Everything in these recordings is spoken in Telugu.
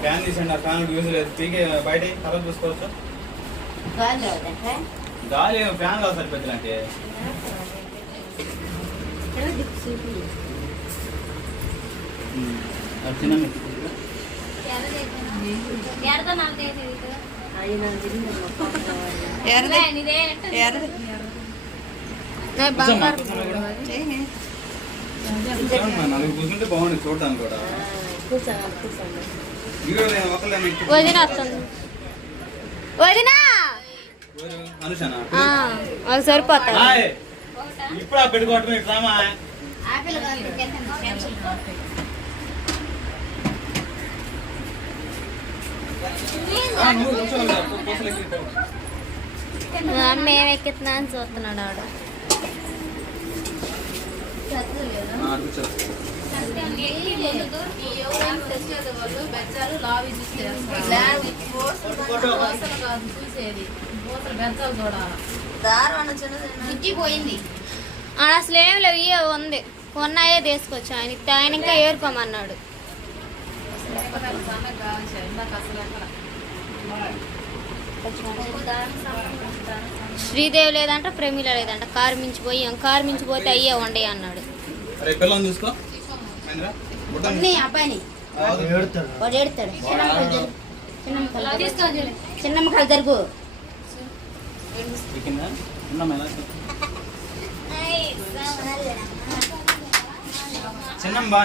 ఫ్యాన్ తీసండి ఆ ఫ్యాన్ యూజ్ లేదు. పీకే బయట తర్వాత చూసుకోవచ్చు. గాలి ఫ్యాన్ కాదు సరిపోతుందంటే అది చిన్న కూర్చుంటే బాగుంది చూడడానికి కూడా. వదిన వస్తుంది. వదిన! ఎవరు? అనుషనా? ఆ, వాళ్ళు సరిపోతారు హాయ్. ఇప్పుడు మేము ఎక్కుతున్నా అని చూస్తున్నాడు ఆవిడ. అసలు ఏం లేవు ఇయే ఉంది. కొన్నాయే తీసుకొచ్చా ఆయన ఆయన ఇంకా ఏరుకోమన్నాడు సన్నగా కావాలి ఇందాక అసలు ఎక్కడ శ్రీదేవి లేదంట ప్రమీల లేదంట. కారు మించిపోయి కారు మించిపోతే అయ్యే ఉండే అన్నాడు. వాడు ఏడుతాడు. చిన్నమ్మకాయలు జరుగు. చిన్నమ్మకాయలు జరుగు. చిన్నమ్మకాయలు జరుగు. ఎక్కిందా? ఉన్నామా ఇలా? చిన్నం బాగా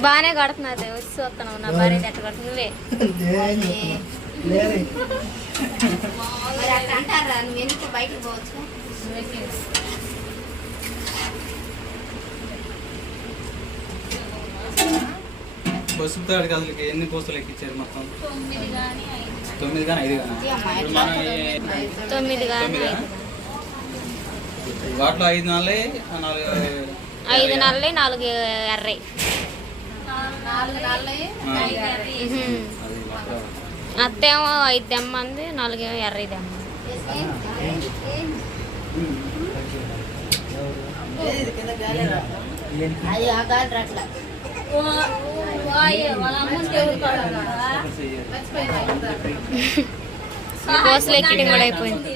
బాగానే కడుతున్నది వచ్చి చూస్తున్నావు నా భార్య ఎట్ట కడుతుంది? నువ్వే. అంటారా నువ్వు ఎందుకు బయటకు పోవచ్చు ఎన్ని పూసలు ఎక్కించారు మొత్తం తొమ్మిది కానీ ఐదు కానీ తొమ్మిది? వాటిలో ఐదు నాలుగు ఐదు నల్లయి నాలుగు ఎర్రయి. అత్తేమో ఐదు దెమ్మంది నాలుగేమో ఊరుకోడా ఈ కోసలు ఎక్కడం కూడా అయిపోయింది.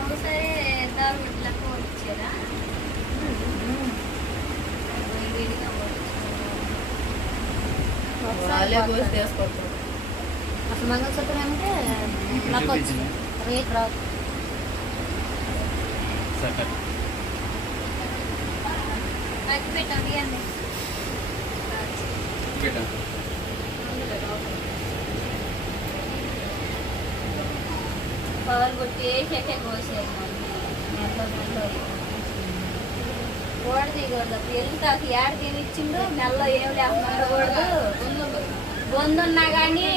ఒకసారి దారు లెక్క వచ్చారా అసలు మంగళసూత్రం ఏమంటే నాకు వచ్చి సరే. అగ్గి పెట్టండి అండి పెట్టా. పవర్ కొట్టి వేసేటే కోసేది ఓడ ఎల్లు తాకి ఏడ తినిచ్చిండు మెల్ల ఏం లేకుండా బొందున్నా కానీ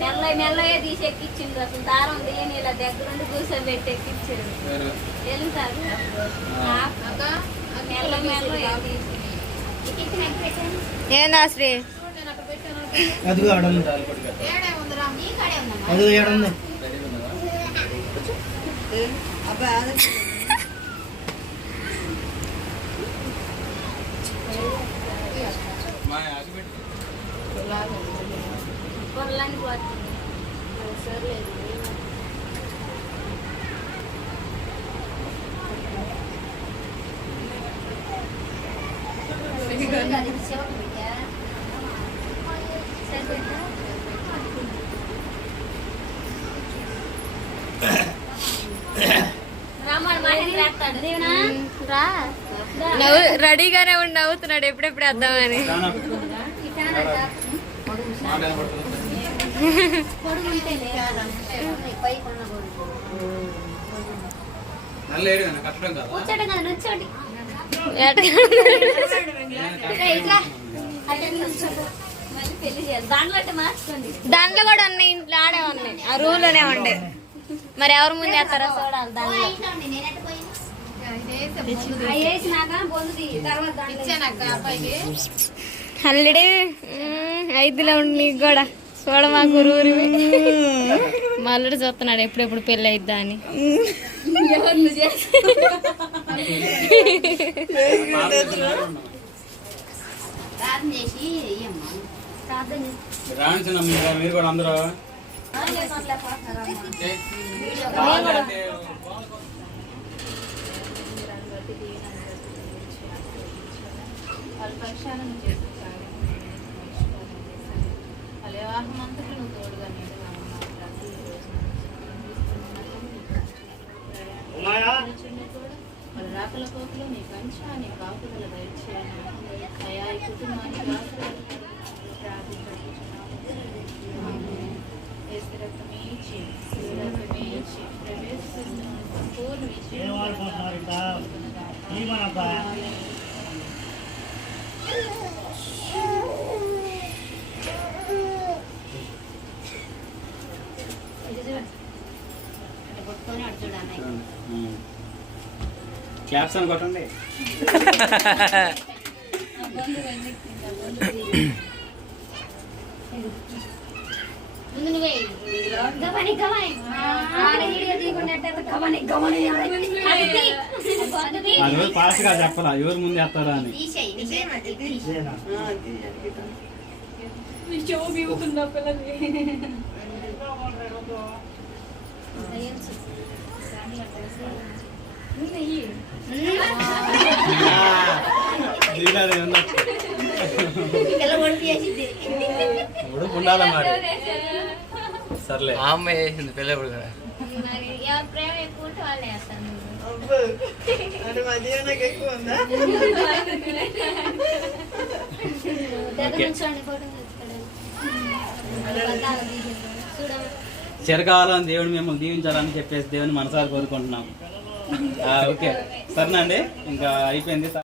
మెల్ల మెల్లగా తీసి ఎక్కిచ్చిండు అసలు దారం తీయని ఇలా దగ్గరుండి కూర్చోబెట్టి ఎక్కిచ్చాడు తీసి ఏందా శ్రీ? నేను అక్కడ పెట్టాను అదిగో ఆడుంది దాని పొడి కట్టు. ఏడే ఉందిరా ఈ కాడే ఉందమ్మా అదిగో ఏడుంది రెడీగా ఉన్నదా? మా ఆగి పెట్టు. పొరలాంటి పోతుంది సర్లేదు నవ్వు రెడీగానే ఉండి నవ్వుతున్నాడు ఎప్పుడెప్పుడు వద్దామని మళ్ళీ దాంట్లో కూడా ఉన్నాయి ఇంట్లో ఆడే ఉన్నాయి. ఆ రూమ్లోనే ఉండే. మరి ఎవరు ముందు వేస్తారో చూడాలి దాంట్లో. అల్లుడి ఐదులో ఉండి నీకు కూడా. చూడ మా గురువురి మా అల్లుడు చూస్తున్నాడు ఎప్పుడెప్పుడు పెళ్ళి అయిద్దా అని. చేసి? ప్రార్థన చేసి ఇయ్యమ్మా ప్రార్థన చేసి రాణి చిన్న మీరు కూడా అందరూ. వాళ్ళ పక్షాలను చేసి వాళ్ళ వివాహం అంతటి నువ్వు తోడుగా రోజు వాళ్ళ రాకల కోపులు నీ కంచా నీ కాపుదల దయచేయను అయా ఈ కుటుంబానికి క్యాప్స్ ఇచ్చి అని కొట్టండి ముందు నువ్వే గమని గమని గమని గమని అది ఫాస్ట్గా చెప్పాలా ఎవరు ముందు వేస్తారా అని తీసేయ్ తీసేయ్. ఉండాలా మరి. సర్లే. అమ్మ కూడా. చూడమ్మా చిరకాలం దేవుడు మిమ్మల్ని దీవించాలని చెప్పేసి దేవుని మనసారి కోరుకుంటున్నాం. ఆ, ఓకే. సరేనండి ఇంకా అయిపోయింది.